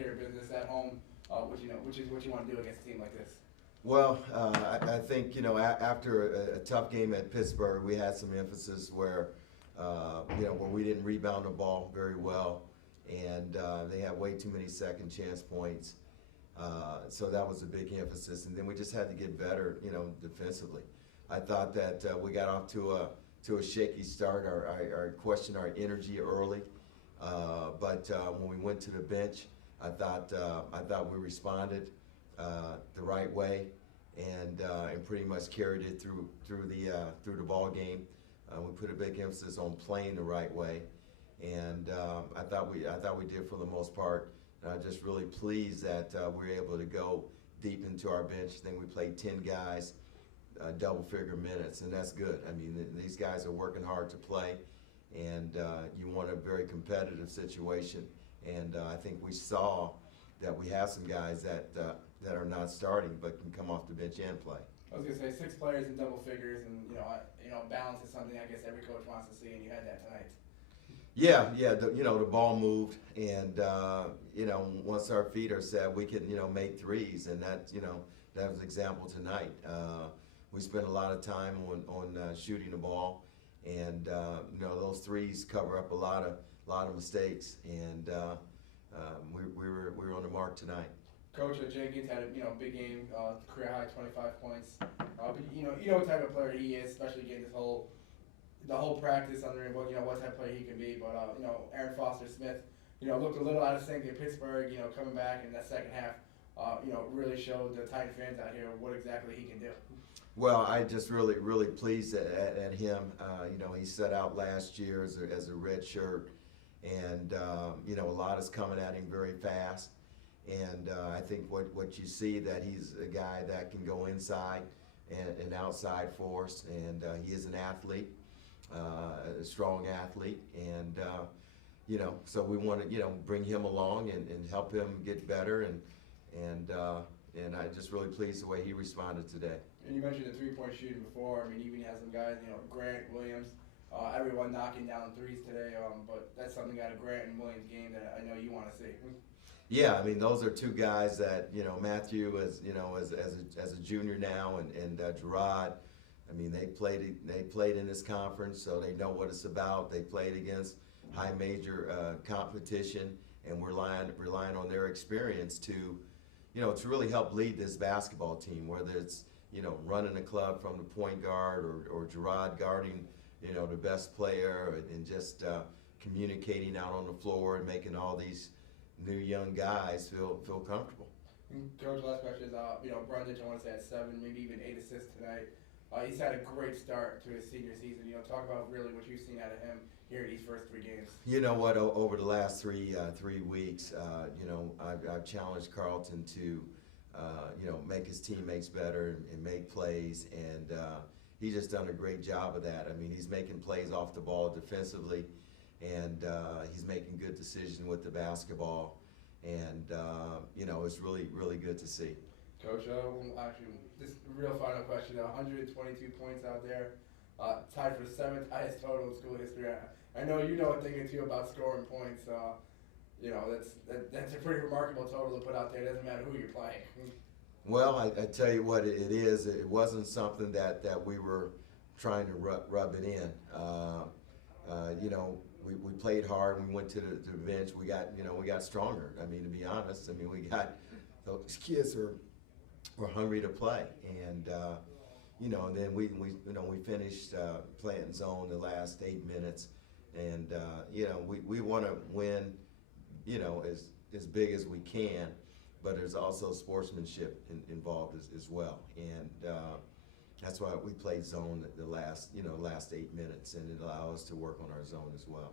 care of business at home, which is what you want to do against a team like this. Well, I think, after a tough game at Pittsburgh, we had some emphasis where, where we didn't rebound the ball very well, and they had way too many second chance points. So that was a big emphasis, and then we just had to get better, defensively. I thought that we got off to a shaky start. I questioned our energy early, but when we went to the bench, I thought we responded the right way, and pretty much carried it through the ball game. We put a big emphasis on playing the right way, and I thought we did for the most part. And I'm just really pleased that we were able to go deep into our bench. I think we played 10 guys, double-figure minutes, and that's good. I mean, these guys are working hard to play, and you want a very competitive situation. And I think we saw that we have some guys that are not starting but can come off the bench and play. I was gonna say 6 players in double figures, and balance is something I guess every coach wants to see, and you had that tonight. Yeah. The ball moved, and once our feet are set, we can make threes, and that was an example tonight. We spent a lot of time on shooting the ball, and those threes cover up a lot of mistakes, and we were on the mark tonight. Coach Jenkins had a big game, career high 25 points. But you know what type of player he is, especially getting the whole practice under him. What type of player he can be. But Aaron Foster Smith, looked a little out of sync at Pittsburgh. Coming back in that second half, really showed the Titan fans out here what exactly he can do. Well, I just really pleased at him. He set out last year as a red shirt, and a lot is coming at him very fast. And I think what you see, that he's a guy that can go inside and outside for us, and he is an athlete, a strong athlete, and so we want to bring him along and help him get better, and I'm just really pleased the way he responded today. And you mentioned the three-point shooting before. I mean, even has some guys, Grant, Williams, everyone knocking down threes today. But that's something out of Grant and Williams' game that I know you want to see. Yeah, I mean, those are two guys that Matthew is as a junior now, and Gerard. I mean, they played in this conference, so they know what it's about. They played against high major competition, and we're relying on their experience to really help lead this basketball team. Whether it's running the club from the point guard, or Gerard guarding the best player, and just communicating out on the floor and making all these new young guys feel comfortable. Coach, last question is, Brundage, I want to say, had 7, maybe even 8 assists tonight. He's had a great start to his senior season. Talk about really what you've seen out of him here in these first 3 games. You know what? Over the last 3 weeks, I've challenged Carlton to, make his teammates better and make plays, and he's just done a great job of that. I mean, he's making plays off the ball defensively, and he's making good decisions with the basketball, and it's really good to see. Coach, actually, this real final question: 122 points out there, tied for the 7th highest total in school history. I know you know a thing or two about scoring points. That's a pretty remarkable total to put out there. It doesn't matter who you're playing. Well, I tell you what, it is. It wasn't something that we were trying to rub it in. We played hard. We went to the bench. We got stronger. I mean, to be honest, we got those kids were hungry to play, and and then we finished playing zone the last 8 minutes, and we want to win, as big as we can, but there's also sportsmanship involved as well, and that's why we played zone the last 8 minutes, and it allows us to work on our zone as well.